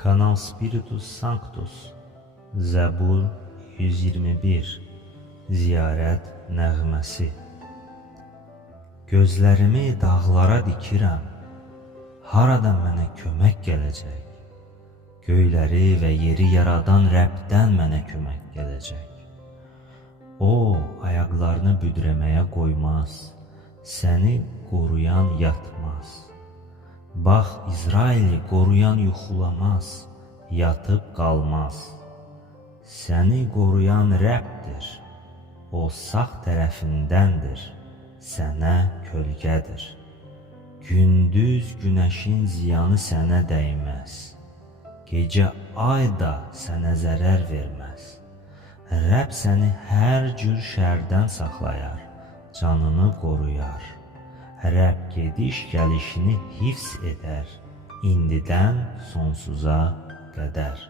Kanal Spiritus Sanctus, Zəbur 121, Ziyarət nəğməsi. Gözlərimi dağlara dikirəm, haradan mənə kömək gələcək? Göyləri və yeri yaradan Rəbdən mənə kömək gələcək. O, ayaqlarını büdrəməyə qoymaz, səni qoruyan yatmaz. Bax, İsraili qoruyan yuxulamaz, yatıb qalmaz. Səni qoruyan Rəbdir, o sağ tərəfindəndir, sənə kölgədir. Gündüz günəşin ziyanı sənə dəyməz, gecə ay da sənə zərər verməz. Rəbb səni hər cür şərdən saxlayar, canını qoruyar. Rəbb gediş gəlişini hifz edər, indidən sonsuza qədər.